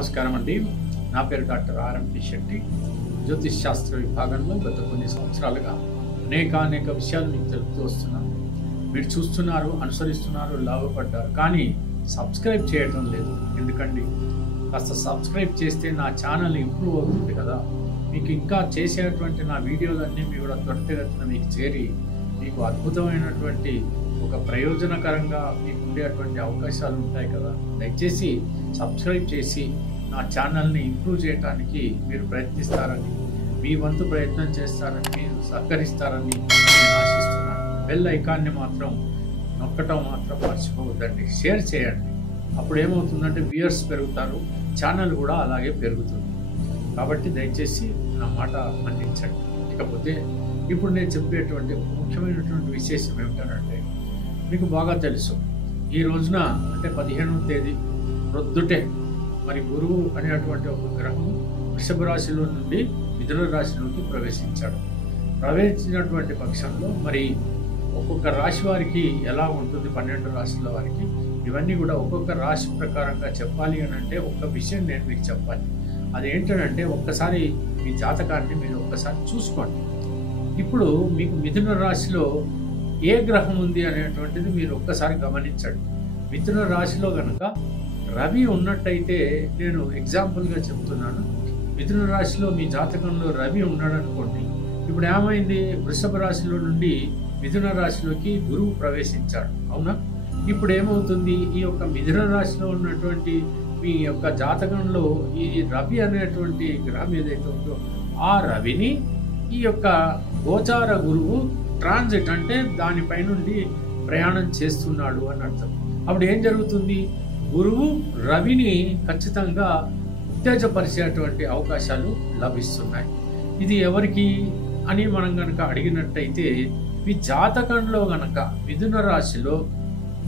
నమస్కారం అండి. నా పేరు డాక్టర్ ఆర్ఎంపి శెట్టి. జ్యోతిష్ శాస్త్ర విభాగంలో గత కొన్ని సంవత్సరాలుగా అనేక విషయాలు మీకు తెలుపుతూ వస్తున్నాను. మీరు చూస్తున్నారు, అనుసరిస్తున్నారు, లాభపడ్డారు. కానీ సబ్స్క్రైబ్ చేయటం లేదు. ఎందుకండి? కాస్త సబ్స్క్రైబ్ చేస్తే నా ఛానల్ ఇంప్రూవ్ అవుతుంది కదా. మీకు ఇంకా చేసేటువంటి నా వీడియోలన్నీ మీ కూడా త్వరితగతిన మీకు చేరి మీకు అద్భుతమైనటువంటి ఒక ప్రయోజనకరంగా మీకు ఉండేటువంటి అవకాశాలు ఉంటాయి కదా. దయచేసి సబ్స్క్రైబ్ చేసి నా ఛానల్ని ఇంప్రూవ్ చేయడానికి మీరు ప్రయత్నిస్తారని, మీ వంతు ప్రయత్నం చేస్తారని, మీరు సహకరిస్తారని నేను ఆశిస్తున్నాను. బెల్ ఐకాన్ని మాత్రం నొక్కటం మాత్రం మర్చిపోవద్దండి. షేర్ చేయండి. అప్పుడు ఏమవుతుందంటే వ్యూయర్స్ పెరుగుతారు, ఛానల్ కూడా అలాగే పెరుగుతుంది. కాబట్టి దయచేసి నా మాట మన్నించండి. ఇకపోతే ఇప్పుడు నేను చెప్పేటువంటి ముఖ్యమైనటువంటి విశేషం ఏమిటంటే, మీకు బాగా తెలుసు, ఈ రోజున అంటే 15వ తేదీ ప్రొద్దుటే మరి గురువు అనేటువంటి ఒక గ్రహము వృషభ రాశిలో నుండి మిథున రాశిలోకి ప్రవేశించాడు. ప్రవేశించినటువంటి పక్షంలో మరి ఒక్కొక్క రాశి వారికి ఎలా ఉంటుంది, 12 రాశుల వారికి ఇవన్నీ కూడా ఒక్కొక్క రాశి ప్రకారంగా చెప్పాలి అని అంటే ఒక్క విషయం నేను మీకు చెప్పాలి. అదేంటంటే ఒక్కసారి మీ జాతకాన్ని మీరు ఒక్కసారి చూసుకోండి. ఇప్పుడు మీకు మిథున రాశిలో ఏ గ్రహం ఉంది అనేటువంటిది మీరు ఒక్కసారి గమనించండి. మిథున రాశిలో కనుక రవి ఉన్నట్టయితే, నేను ఎగ్జాంపుల్గా చెప్తున్నాను, మిథున రాశిలో మీ జాతకంలో రవి ఉన్నాడు అనుకోండి. ఇప్పుడు ఏమైంది, వృషభ రాశిలో నుండి మిథున రాశిలోకి గురువు ప్రవేశించాడు, అవునా? ఇప్పుడు ఏమవుతుంది, ఈ యొక్క మిథున రాశిలో ఉన్నటువంటి మీ యొక్క జాతకంలో ఈ రవి అనేటువంటి గ్రహం ఏదైతే ఉందో ఆ రవిని ఈ యొక్క గోచార గురువు ట్రాన్సిట్ అంటే దానిపై నుండి ప్రయాణం చేస్తున్నాడు అని అర్థం. అప్పుడు ఏం జరుగుతుంది, గురువు రవిని ఖచ్చితంగా ఉత్తేజపరిచేటువంటి అవకాశాలు లభిస్తున్నాయి. ఇది ఎవరికి అని మనం కనుక అడిగినట్టయితే, మీ జాతకంలో గనక మిథున రాశిలో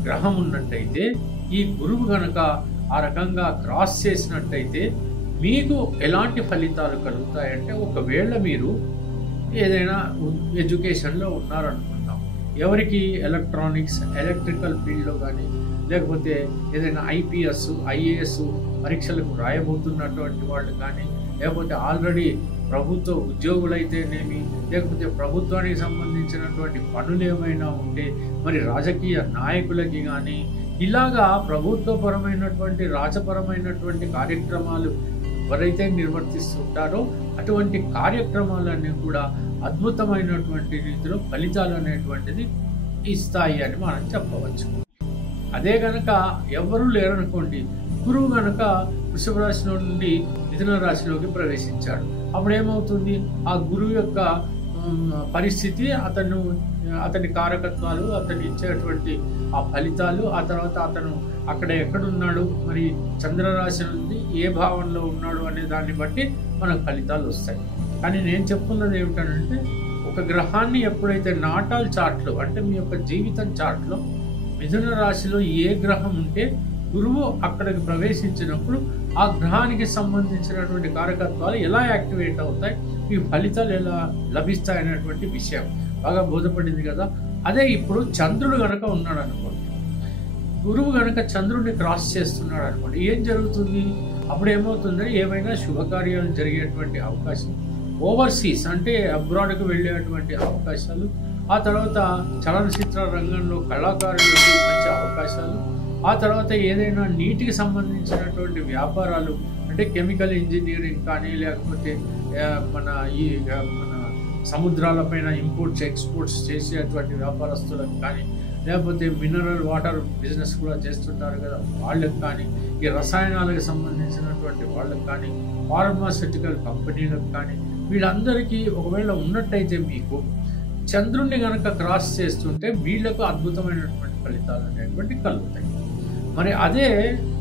గ్రహం ఉన్నట్టయితే, ఈ గురువు గనక ఆ రకంగా క్రాస్ చేసినట్టయితే మీకు ఎలాంటి ఫలితాలు కలుగుతాయంటే, ఒకవేళ మీరు ఏదైనా ఎడ్యుకేషన్లో ఉన్నారనుకుంటాం, ఎవరికి ఎలక్ట్రానిక్స్, ఎలక్ట్రికల్ ఫీల్డ్లో కానీ, లేకపోతే ఏదైనా ఐపీఎస్, ఐఏఎస్ పరీక్షలకు రాయబోతున్నటువంటి వాళ్ళు కానీ, లేకపోతే ఆల్రెడీ ప్రభుత్వ ఉద్యోగులైతేనేమి, లేకపోతే ప్రభుత్వానికి సంబంధించినటువంటి పనులు ఏమైనా ఉంటే, మరి రాజకీయ నాయకులకి కానీ, ఇలాగా ప్రభుత్వపరమైనటువంటి రాజపరమైనటువంటి కార్యక్రమాలు ఎవరైతే నిర్వర్తిస్తుంటారో అటువంటి కార్యక్రమాలన్నీ కూడా అద్భుతమైనటువంటి రీతిలో ఫలితాలు అనేటువంటిది ఇస్తాయి అని మనం చెప్పవచ్చు. అదే గనక ఎవరు లేరనుకోండి, గురువు గనక వృషభ రాశిలో నుండి మిథున రాశిలోకి ప్రవేశించాడు. అప్పుడు ఏమవుతుంది, ఆ గురువు యొక్క పరిస్థితి, అతని కారకత్వాలు, అతను ఇచ్చేటువంటి ఆ ఫలితాలు, ఆ తర్వాత అతను అక్కడ ఎక్కడున్నాడు, మరి చంద్రరాశి నుండి ఏ భావంలో ఉన్నాడు అనే దాన్ని బట్టి మనకు ఫలితాలు వస్తాయి. కానీ నేను చెప్తున్నది ఏమిటంటే, ఒక గ్రహాన్ని ఎప్పుడైతే నాటాల్ చార్ట్లో అంటే మీ యొక్క జీవితం చార్ట్లో మిథున రాశిలో ఏ గ్రహం ఉంటే గురువు అక్కడికి ప్రవేశించినప్పుడు ఆ గ్రహానికి సంబంధించినటువంటి కారకత్వాలు ఎలా యాక్టివేట్ అవుతాయి, ఈ ఫలితాలు ఎలా లభిస్తాయి అనేటువంటి విషయం బాగా బోధపడింది కదా. అదే ఇప్పుడు చంద్రుడు గనక ఉన్నాడు అనుకోండి, గురువు గనక చంద్రుడిని క్రాస్ చేస్తున్నాడు అనుకోండి, ఏం జరుగుతుంది, అప్పుడు ఏమవుతుందంటే ఏమైనా శుభకార్యాలు జరిగేటువంటి అవకాశం, ఓవర్సీస్ అంటే అబ్రాడ్కి వెళ్ళేటువంటి అవకాశాలు, ఆ తర్వాత చలనచిత్ర రంగంలో కళాకారులకు మంచి అవకాశాలు, ఆ తర్వాత ఏదైనా నీటికి సంబంధించినటువంటి వ్యాపారాలు అంటే కెమికల్ ఇంజనీరింగ్ కానీ, లేకపోతే మన సముద్రాలపైన ఇంపోర్ట్స్ ఎక్స్పోర్ట్స్ చేసేటువంటి వ్యాపారస్తులకు కానీ, లేకపోతే మినరల్ వాటర్ బిజినెస్ కూడా చేస్తుంటారు కదా వాళ్ళకి కానీ, ఈ రసాయనాలకు సంబంధించినటువంటి వాళ్ళకి కానీ, ఫార్మాస్యూటికల్ కంపెనీలకు కానీ, వీళ్ళందరికీ ఒకవేళ ఉన్నట్టయితే మీకు చంద్రుణ్ణి కనుక క్రాస్ చేస్తుంటే వీళ్లకు అద్భుతమైనటువంటి ఫలితాలు అనేటువంటి కలుగుతాయి. మరి అదే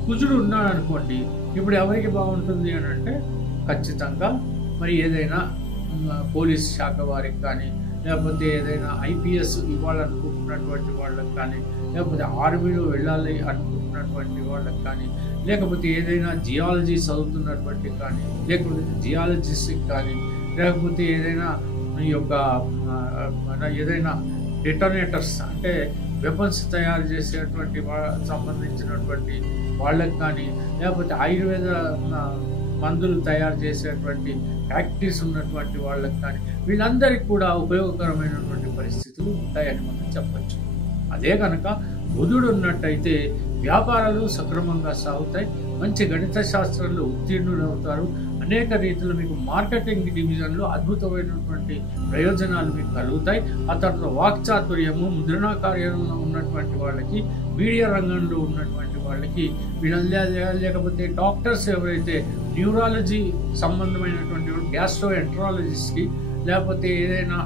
కుజుడు ఉన్నాడు అనుకోండి, ఇప్పుడు ఎవరికి బాగుంటుంది అని అంటే, ఖచ్చితంగా మరి ఏదైనా పోలీస్ శాఖ వారికి కానీ, లేకపోతే ఏదైనా ఐపీఎస్ ఇవ్వాలనుకుంటున్నటువంటి వాళ్ళకి కానీ, లేకపోతే ఆర్మీలో వెళ్ళాలి అనుకుంటున్నటువంటి వాళ్ళకి కానీ, లేకపోతే ఏదైనా జియాలజీ చదువుతున్నటువంటి కానీ, లేకపోతే జియాలజిస్ట్కి కానీ, లేకపోతే ఏదైనా ఈ యొక్క ఏదైనా డెటోనేటర్స్ అంటే వెపన్స్ తయారు చేసేటువంటి సంబంధించినటువంటి వాళ్ళకి కానీ, లేకపోతే ఆయుర్వేద మందులు తయారు చేసేటువంటి ఫ్యాక్టరీస్ ఉన్నటువంటి వాళ్ళకి కానీ, వీళ్ళందరికీ కూడా ఉపయోగకరమైనటువంటి పరిస్థితులు ఉంటాయని మనం చెప్పచ్చు. అదే కనుక బుధుడు ఉన్నట్టయితే వ్యాపారాలు సక్రమంగా సాగుతాయి, మంచి గణిత శాస్త్రంలో ఉత్తీర్ణులు అవుతారు, అనేక రీతిలో మీకు మార్కెటింగ్ డివిజన్లో అద్భుతమైనటువంటి ప్రయోజనాలు మీకు కలుగుతాయి. ఆ తర్వాత వాక్చాతుర్యము, ముద్రణా కార్యంలో ఉన్నటువంటి వాళ్ళకి, మీడియా రంగంలో ఉన్నటువంటి వాళ్ళకి, లేకపోతే డాక్టర్స్ ఎవరైతే న్యూరాలజీ సంబంధమైనటువంటి గ్యాస్ట్రో ఎంట్రాలజిస్ట్కి, లేకపోతే ఏదైనా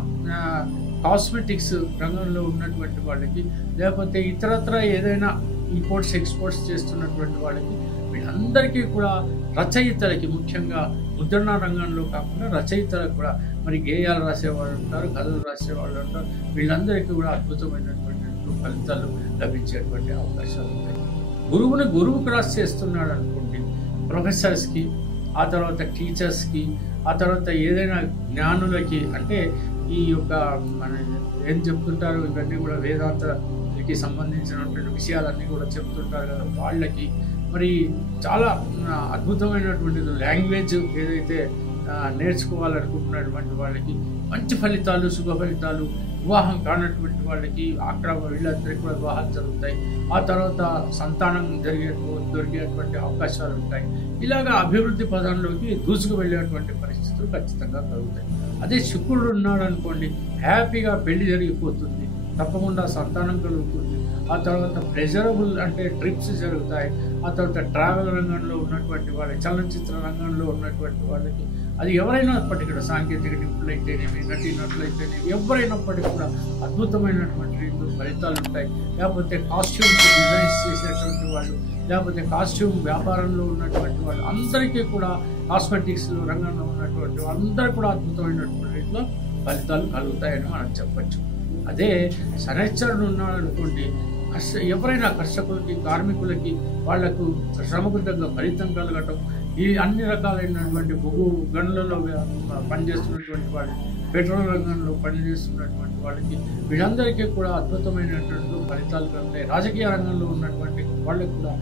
కాస్మెటిక్స్ రంగంలో ఉన్నటువంటి వాళ్ళకి, లేకపోతే ఇతరత్ర ఏదైనా ఇంపోర్ట్స్ ఎక్స్పోర్ట్స్ చేస్తున్నటువంటి వాళ్ళకి, వీళ్ళందరికీ కూడా రచయితలకి, ముఖ్యంగా ముద్రణ రంగంలో కాకుండా రచయితలకు కూడా, మరి గేయాలు రాసేవాళ్ళు ఉంటారు, కథలు రాసేవాళ్ళు ఉంటారు, వీళ్ళందరికీ కూడా అద్భుతమైనటువంటి ఫలితాలు లభించేటువంటి అవకాశాలు ఉంటాయి. గురువు క్రాస్ చేస్తున్నాడు అనుకోండి, ప్రొఫెసర్స్కి, ఆ తర్వాత టీచర్స్కి, ఆ తర్వాత ఏదైనా జ్ఞానులకి, అంటే ఈ యొక్క మన ఏం చెప్తుంటారు, ఇవన్నీ కూడా వేదాంతకి సంబంధించినటువంటి విషయాలన్నీ కూడా చెప్తుంటారు కదా, వాళ్ళకి మరి చాలా అద్భుతమైనటువంటి లాంగ్వేజ్ ఏదైతే నేర్చుకోవాలనుకుంటున్నటువంటి వాళ్ళకి మంచి ఫలితాలు, శుభ ఫలితాలు, వివాహం కానటువంటి వాళ్ళకి అక్కడ వీళ్ళందరికీ కూడా వివాహాలు జరుగుతాయి. ఆ తర్వాత సంతానం దొరికేటువంటి అవకాశాలు ఉంటాయి. ఇలాగా అభివృద్ధి పదంలోకి దూసుకు వెళ్ళేటువంటి పరిస్థితులు ఖచ్చితంగా కలుగుతాయి. అదే శుక్రుడు ఉన్నాడు అనుకోండి, హ్యాపీగా పెళ్లి జరిగిపోతుంది, తప్పకుండా సంతానం కలుగుతుంది. ఆ తర్వాత ప్లెజరబుల్ అంటే ట్రిప్స్ జరుగుతాయి. ఆ తర్వాత ట్రావెల్ రంగంలో ఉన్నటువంటి వాళ్ళకి, చలనచిత్ర రంగంలో ఉన్నటువంటి వాళ్ళకి, అది ఎవరైనప్పటికీ కూడా, సాంకేతిక నిపుణులైతేనేమి, నటీనటులైతేనేమి, ఎవరైనప్పటికీ కూడా అద్భుతమైనటువంటి రీతిలో ఫలితాలు ఉంటాయి. లేకపోతే కాస్ట్యూమ్స్ డిజైన్స్ చేసేటువంటి వాళ్ళు, లేకపోతే కాస్ట్యూమ్ వ్యాపారంలో ఉన్నటువంటి వాళ్ళు, అందరికీ కూడా కాస్మెటిక్స్ రంగంలో ఉన్నటువంటి వాళ్ళందరూ కూడా అద్భుతమైనటువంటి రీతిలో ఫలితాలు కలుగుతాయని మనం చెప్పచ్చు. అదే శనైశ్వరుడు ఉన్నాడు అనుకోండి, ఎవరైనా కర్షకులకి, కార్మికులకి, వాళ్లకు శ్రమకు తగ్గ ఫలితం కలగటం, ఈ అన్ని రకాలైనటువంటి బొగ్గు గనులలో పనిచేస్తున్నటువంటి వాళ్ళు, పెట్రోల్ రంగంలో పనిచేస్తున్నటువంటి వాళ్ళకి, వీళ్ళందరికీ కూడా అద్భుతమైనటువంటి ఫలితాలు కలుగుతాయి. రాజకీయ రంగంలో ఉన్నటువంటి వాళ్ళకి కూడా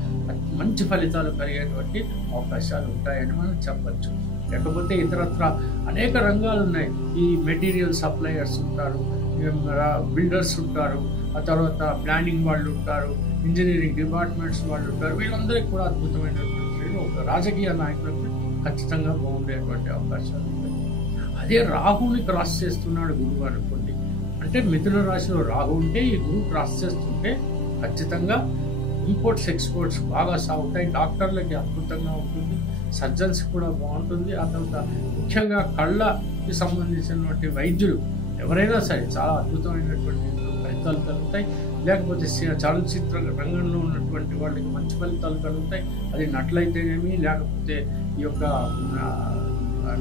మంచి ఫలితాలు కలిగేటువంటి అవకాశాలు ఉంటాయని మనం చెప్పచ్చు. లేకపోతే ఇతరత్ర అనేక రంగాలు ఉన్నాయి. ఈ మెటీరియల్ సప్లయర్స్ ఉంటారు, బిల్డర్స్ ఉంటారు, ఆ తర్వాత ప్లానింగ్ వాళ్ళు ఉంటారు, ఇంజనీరింగ్ డిపార్ట్మెంట్స్ వాళ్ళు ఉంటారు. వీళ్ళందరికీ కూడా అద్భుతమైనటువంటి ఒక రాజకీయ నాయకులకు ఖచ్చితంగా బాగుండేటువంటి అవకాశాలు ఉంటాయి. అదే రాహుని క్రాస్ చేస్తున్నాడు గురువు అనుకోండి, అంటే మిథున రాశిలో రాహు ఉంటే, ఈ గురువు క్రాస్ చేస్తుంటే ఖచ్చితంగా ఇంపోర్ట్స్ ఎక్స్పోర్ట్స్ బాగా సాగుతాయి. డాక్టర్లకి అద్భుతంగా ఉంటుంది, సర్జన్స్ కూడా బాగుంటుంది. ఆ తర్వాత ముఖ్యంగా కళ్ళకి సంబంధించినటువంటి వైద్యులు ఎవరైనా సరే చాలా అద్భుతమైనటువంటి ఫలితాలు కలుగుతాయి. లేకపోతే చలనచిత్ర రంగంలో ఉన్నటువంటి వాళ్ళకి మంచి ఫలితాలు కలుగుతాయి. అది నటులైతేనేమి, లేకపోతే ఈ యొక్క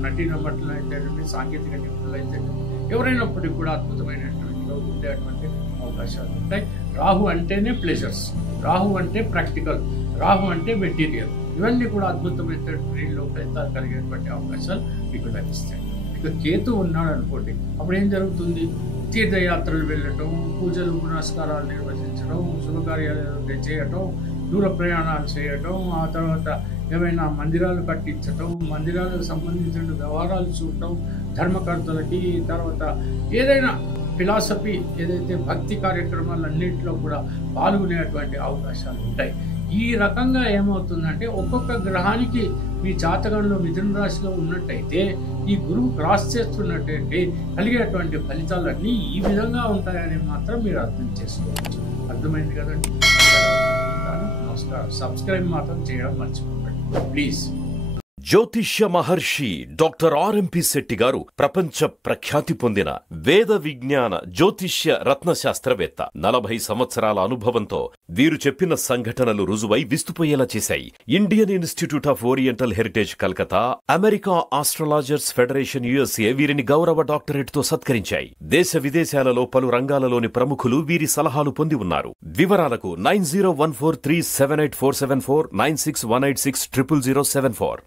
నటీనటులు అయితేనేమి, సాంకేతిక నిపుణులు అయితేనేమి, ఎవరైనప్పటికీ కూడా అద్భుతమైనటువంటి ఉండేటువంటి అవకాశాలు ఉంటాయి. రాహు అంటేనే ప్లెజర్స్, రాహు అంటే ప్రాక్టికల్, రాహు అంటే మెటీరియల్, ఇవన్నీ కూడా అద్భుతమైన రీతిలో ఫలితాలు కలిగేటువంటి అవకాశాలు మీకు లభిస్తాయి. ఇక కేతు ఉన్నాడు అనుకోండి, అప్పుడు ఏం జరుగుతుంది? తీర్థయాత్రలు వెళ్ళటం, పూజలు పునస్కారాలు నిర్వహించడం, శుభకార్యాలు చేయటం, దూర ప్రయాణాలు చేయటం, ఆ తర్వాత ఏమైనా మందిరాలు కట్టించటం, మందిరాలకు సంబంధించిన వ్యవహారాలు చూడటం, ధర్మకర్తలకి, తర్వాత ఏదైనా ఫిలాసఫీ ఏదైతే భక్తి కార్యక్రమాలన్నింటిలో కూడా పాల్గొనేటువంటి అవకాశాలు ఉంటాయి. ఈ రకంగా ఏమవుతుందంటే, ఒక్కొక్క గ్రహానికి మీ జాతకంలో మిథున రాశిలో ఉన్నట్టయితే, ఈ గురువు క్రాస్ చేస్తున్నట్టయితే కలిగేటువంటి ఫలితాలన్నీ ఈ విధంగా ఉంటాయని మాత్రం మీరు అర్థం చేసుకోవచ్చు. అర్థమైంది కదండి? నమస్కారం. సబ్స్క్రైబ్ మాత్రం చేయడం మర్చిపోకండి ప్లీజ్. జ్యోతిష్య మహర్షి డాక్టర్ ఆర్ఎంపి శెట్టి గారు ప్రపంచ ప్రఖ్యాతి పొందిన వేద విజ్ఞాన జ్యోతిష్య రత్నశాస్త్రవేత్త. 40 సంవత్సరాల అనుభవంతో వీరు చెప్పిన సంఘటనలు రుజువై విస్తుపోయేలా చేశాయి. Indian institute of oriental heritage Calcutta, America astrologers federation USA వీరిని గౌరవ డాక్టరేట్ తో సత్కరించాయి. దేశ విదేశాలలో పలు రంగాలలోని ప్రముఖులు వీరి సలహాలు పొంది ఉన్నారు. వివరాలకు 9014378474, 9618600074.